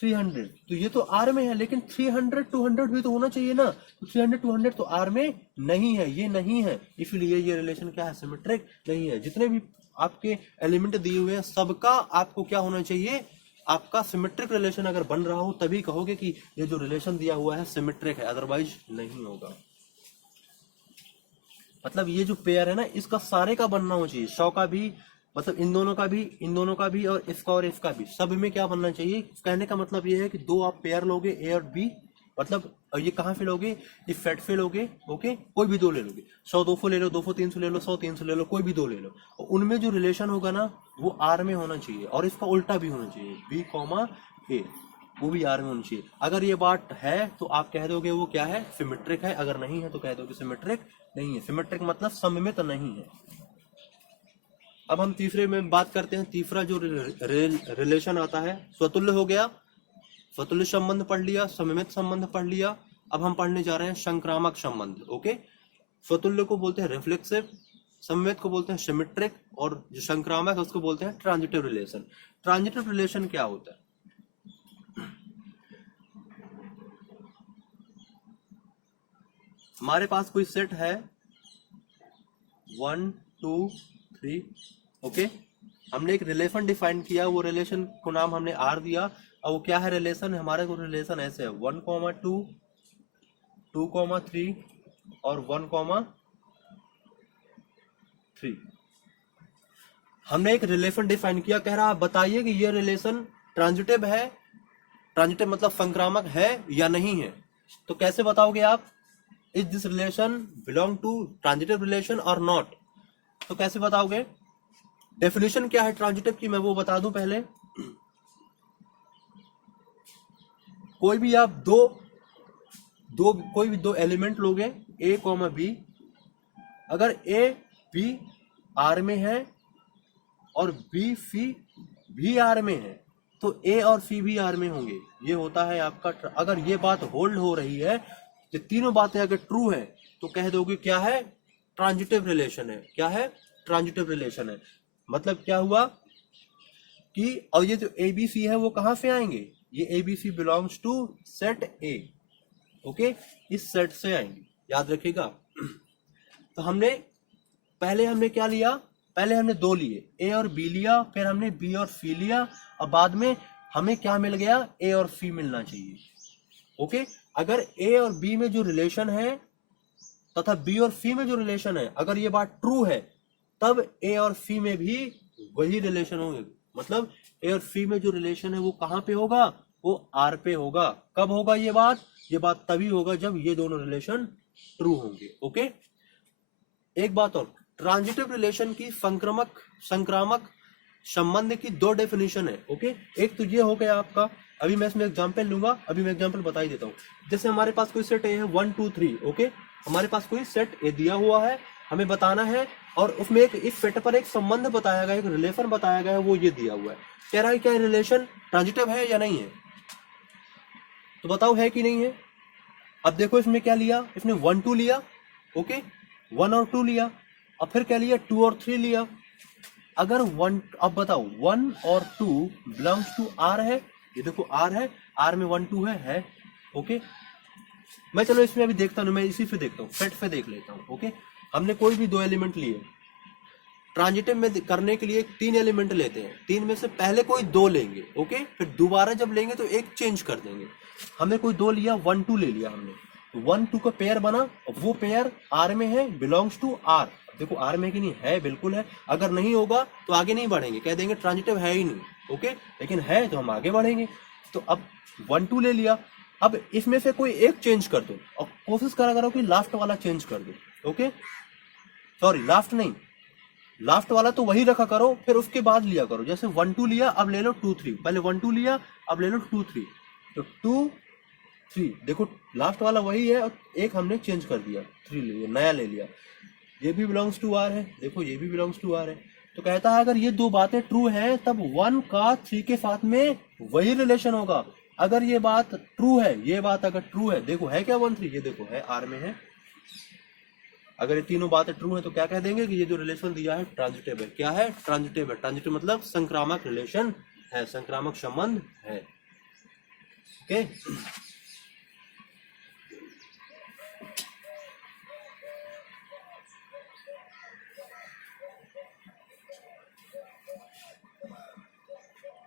300 तो ये तो आर में है, लेकिन 300 200 भी तो होना चाहिए ना। तो 300 200 तो आर में नहीं है, ये नहीं है, इसलिए ये रिलेशन क्या है, सिमेट्रिक नहीं है। जितने भी आपके एलिमेंट दिए हुए हैं सबका आपको क्या होना चाहिए, आपका सिमेट्रिक रिलेशन अगर बन रहा हो तभी कहोगे कि ये जो रिलेशन दिया हुआ है सिमेट्रिक है, अदरवाइज नहीं होगा। मतलब ये जो पेयर है ना इसका सारे का बनना होना चाहिए, 100 का भी, मतलब इन दोनों का भी, इन दोनों का भी, और इसका भी, सब में क्या बनना चाहिए। कहने का मतलब ये है कि दो आप पेयर लोगे ए और बी, मतलब और ये कहाँ पे लोगे, इस सेट पे लोगे, ओके, कोई भी दो ले लोगे, 100 200 ले लो, 200 300 ले लो, 100 300 ले लो, कोई भी दो ले लो, और उनमें जो रिलेशन होगा ना वो आर में होना चाहिए, और इसका उल्टा भी होना चाहिए, बी कॉमा ए, वो भी आर में होनी चाहिए। अगर ये बात है तो आप कह दोगे वो क्या है, सिमेट्रिक है, अगर नहीं है तो कह दोगे सिमेट्रिक नहीं है। सिमेट्रिक मतलब सममित नहीं है। अब हम तीसरे में बात करते हैं। तीसरा जो रिलेशन आता है, स्वतुल्य हो गया, स्वतुल्य संबंध पढ़ लिया, सममित संबंध पढ़ लिया। अब हम पढ़ने जा रहे हैं संक्रामक संबंध। ओके, स्वतुल्य को बोलते हैं रिफ्लेक्सिव, सममित को बोलते हैं सिमेट्रिक, और जो संक्रामक है उसको बोलते हैं ट्रांजिटिव रिलेशन। ट्रांजिटिव रिलेशन क्या होता है, हमारे पास कोई सेट है 1 2 3, ओके, हमने एक रिलेशन डिफाइन किया, वो रिलेशन को नाम हमने आर दिया, और वो क्या है रिलेशन, हमारे को रिलेशन ऐसे है 1,2 2,3 और 1,3। हमने एक रिलेशन डिफाइन किया, कह रहा बताइए कि ये रिलेशन ट्रांजिटिव है, ट्रांजिटिव मतलब संक्रामक है या नहीं है। तो कैसे बताओगे आप, is this relation belong to transitive relation और नॉट, तो कैसे बताओगे। डेफिनेशन क्या है ट्रांजिटिव की, मैं वो बता दूं पहले। कोई भी आप कोई भी दो एलिमेंट लोगे ए कॉमा बी, अगर ए बी आर में है और बी सी भी आर में है तो ए और सी भी आर में होंगे, ये होता है आपका। अगर ये बात होल्ड हो रही है, ये तीनों बातें अगर ट्रू है तो कह दोगे क्या है, ट्रांजिटिव रिलेशन है। क्या है, ट्रांजिटिव रिलेशन है। मतलब क्या हुआ कि, और ये जो ए बी सी है वो कहां से आएंगे, ये A B C belongs to set A, okay, इस सेट से आएंगे, याद रखिएगा। तो पहले हमने क्या लिया, पहले हमने दो लिए, ए और बी लिया, फिर हमने बी और सी लिया, और बाद में हमें क्या मिल गया, ए और सी मिलना चाहिए। ओके, अगर ए और बी में जो रिलेशन है तथा बी और सी में जो रिलेशन है, अगर ये बात ट्रू है तब ए और सी में भी वही रिलेशन होंगे। मतलब ए और सी में जो रिलेशन है वो कहां पे होगा, वो आर पे होगा। कब होगा ये बात तभी होगा जब ये दोनों रिलेशन ट्रू होंगे। ओके, एक बात और, ट्रांजिटिव रिलेशन की संक्रामक संबंध की दो डेफिनेशन है। ओके, एक तो ये हो गया आपका, अभी मैं इसमें एग्जांपल लूंगा, अभी मैं एग्जांपल बता ही देता हूँ। जैसे हमारे पास कोई सेट ए है 1 2 3, ओके, हमारे पास कोई सेट ए दिया हुआ है, हमें बताना है, और उसमें एक इस सेट पर एक संबंध बताया गया, एक रिलेशन बताया गया है, वो ये दिया हुआ है। कह रहा है क्या रिलेशन ट्रांजिटिव है या नहीं है, तो बताओ है कि नहीं है। अब देखो इसमें क्या लिया, इसने 1 2 लिया, ओके, 1 और 2 लिया, और फिर क्या लिया, 2 और 3 लिया। अगर 1, अब बताओ 1 और 2 बिलोंग्स टू आर है, ये देखो आर है, आर में 1 2 है, ओके। मैं चलो इसमें अभी देखता हूँ, मैं इसी पे देखता हूँ, सेट पे देख लेता हूँ। ओके, हमने कोई भी दो एलिमेंट लिए, ट्रांजिटिव में करने के लिए 3 एलिमेंट लेते हैं, 3 में से पहले कोई 2 लेंगे, ओके, फिर दोबारा जब लेंगे तो एक चेंज कर देंगे। हमने कोई 2 लिया, 1 2 ले लिया हमने, 1 2 का पेयर बना, और वो पेयर आर में है, बिलोंग्स टू आर। देखो आर में कि नहीं है, बिल्कुल है। अगर नहीं होगा तो आगे नहीं बढ़ेंगे, कह देंगे ट्रांजिटिव है ही नहीं, ओके, लेकिन है तो हम आगे बढ़ेंगे। तो अब 1 2 ले लिया, अब इसमें से कोई एक चेंज कर दो, और कोशिश करा करो कि लास्ट वाला चेंज कर दो। ओके, सॉरी लास्ट नहीं, लास्ट वाला तो वही रखा करो, फिर उसके बाद लिया करो। जैसे 1 2 लिया, अब ले लो 2 3, पहले 1 2 लिया, अब ले लो 2 3, तो 2 3, देखो लास्ट वाला वही है, और एक हमने चेंज कर दिया, 3 ले लिया, नया ले लिया, ये भी बिलोंग्स टू आर है, देखो ये भी बिलोंग्स टू आर है। तो कहता है अगर ये दो बातें ट्रू हैं तब 1 का 3 के साथ में वही रिलेशन होगा। अगर ये बात ट्रू है, ये बात अगर ट्रू है, देखो है क्या 1 3, ये देखो है आर में है। अगर ये तीनों बातें ट्रू है तो क्या कह देंगे कि ये जो रिलेशन दिया है ट्रांजिटिव है। क्या है, ट्रांजिटिव है। ट्रांजिटिव मतलब संक्रामक रिलेशन है, संक्रामक संबंध है। ओके,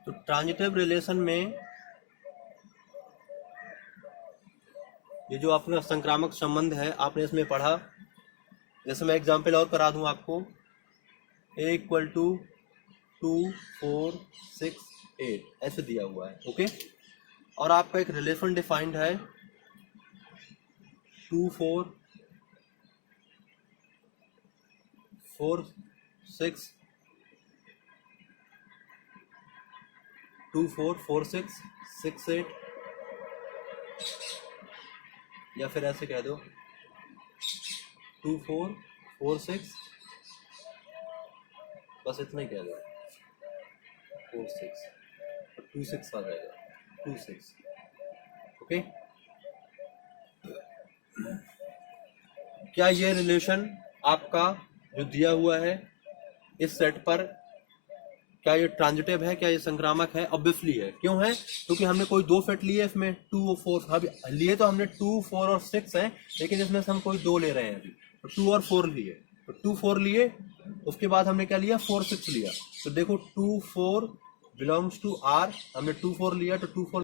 तो ट्रांजिटिव रिलेशन में ये जो अपना संक्रामक संबंध है आपने इसमें पढ़ा। जैसे मैं एग्जाम्पल और करा दूं आपको, A इक्वल टू 2 4 6 8 ऐसे दिया हुआ है। ओके, और आपका एक रिलेशन डिफाइंड है 2 4 4 6 2 4 4 6 6 8, या फिर ऐसे कह दो 2 4 4 6, बस इतना ही कह दो 4 6, 2 6 आ जाएगा 2 6। ओके, क्या ये रिलेशन आपका जो दिया हुआ है इस सेट पर, क्या ये ट्रांजिटिव है, क्या ये संक्रामक है? ऑब्वियसली है। क्यों है? क्योंकि हमने कोई दो सेट लिए इसमें 2 और 4, अभी लिए तो हमने 2 4 और 6 हैं, लेकिन इसमें से हम कोई दो ले रहे हैं अभी, तो 2 और 4 लिए, तो 2 4 लिए, उसके बाद हमने क्या लिया 4 6 लिया। तो देखो 2 4 बिलोंग्स टू आर, हमने 2 4 लिया तो 2 4